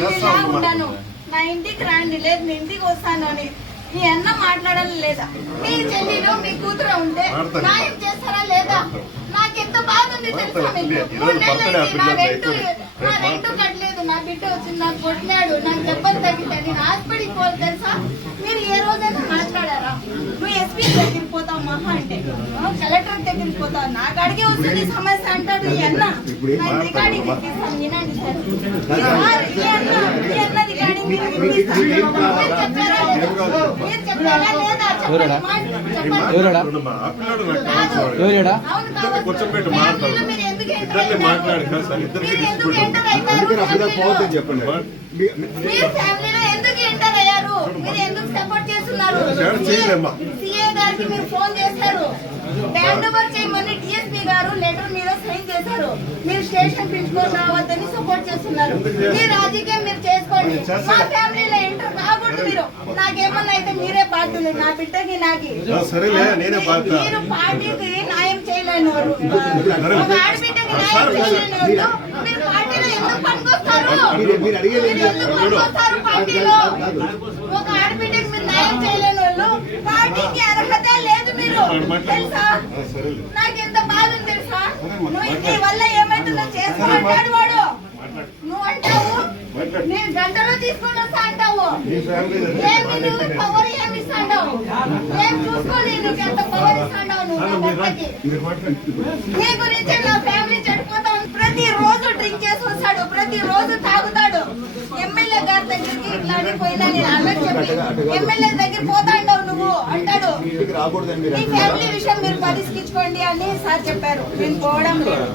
చెల్లిలా ఉన్నాను నా ఇంటికి రండి లేదు మీ ఇంటికి వస్తాను అని. మీ అన్న మాట్లాడాలి లేదా? మీ చెల్లిలో మీ కూతురు ఉంటే న్యాయం చేస్తారా లేదా? నాకెంత బాధ ఉంది తెలుసా మీకు? మూడు నెలలైంది నా రెంట్ నా రెంట్ కట్టలేదు నా బిడ్డ వచ్చి నాకు కొట్టినాడు నాకు దెబ్బలు తగ్గితే నేను హాస్పిటల్కి పోవాలి తెలుసా మీరు ఏ రోజైనా మాట్లాడారా నువ్వు ఎస్పీ దగ్గరికి పోతావు మహా అంటే. కలెక్టర్ దగ్గరికి పోతావు. నాకు అడిగే వస్తుంది సమస్య అంటాడు ఈ అన్న. నా చెప్పండి. కూర్చోబెట్టి మాట్లాడు. మీరు ఎందుకు ఎంటర్ ఇద్దరిని? మాట్లాడు సార్, ఇద్దరికి చెప్పండి మీరు ఫ్యామిలీలో ఎందుకు అయ్యారు? మీరు ఎందుకు సపోర్ట్ చేస్తున్నారు? గారికి మీరు ఫోన్ చేశారు. హ్యాండ్ ఓవర్ చేయమని డిఎస్పీ గారు లెటర్ మీద సైన్ చేశారు. మీరు స్టేషన్ పిలుచుకొని రావద్దని సపోర్ట్ చేస్తున్నారు. మీ రాజకీయం మీరు చేసుకోండి. మా ఫ్యామిలీలో ఎంటర్ కాకూడదు మీరు. నాకేమన్నా అయితే మీరే బాధ్యులు. నా బిడ్డకి నాకి. మీరు పార్టీకి న్యాయం చేయలేని వారు. ఒక ఆడబిడ్డకి న్యాయం చేయలేని వాళ్ళు మీరు పార్టీలో ఎందుకు పనికొస్తారు? మీరు- మీరు అడిగేది మీరు ఎందుకు పనికొస్తారు పార్టీలో? ఒక ఆడబిడ్డకి మీరు న్యాయం చేయలేని వాళ్ళు పార్టీకి అర్హత లేదు మీరు తెలుసా ఆ, సరేలే నాకు ఎంత బాధ ఉంది తెలుసా? నువ్వు నీ వల్ల ఏమైతుందో వాడు. నువ్వు అంటావు? నేను గంటలో తీసుకొని వస్తా అంటావు. ఏమి నువ్వు పవర్ ఏమి ఏం చూసుకోలే ఎంత నువ్వు నా గురించి నా ఫ్యామిలీ చనిపోతా. ప్రతి రోజు డ్రింక్ చేసి వస్తాడు. ప్రతి రోజు తాగుతాడు. ఎమ్మెల్యే గారి దగ్గరికి ఇట్లా పోయినా నేను చెప్పి ఎమ్మెల్యే దగ్గర ఇంటికి రాకూడదని మీరు? ఫ్యామిలీ విషయం మీరు పరిష్కరించుకోండి అని సార్ చెప్పారు నేను పోవడం లేదు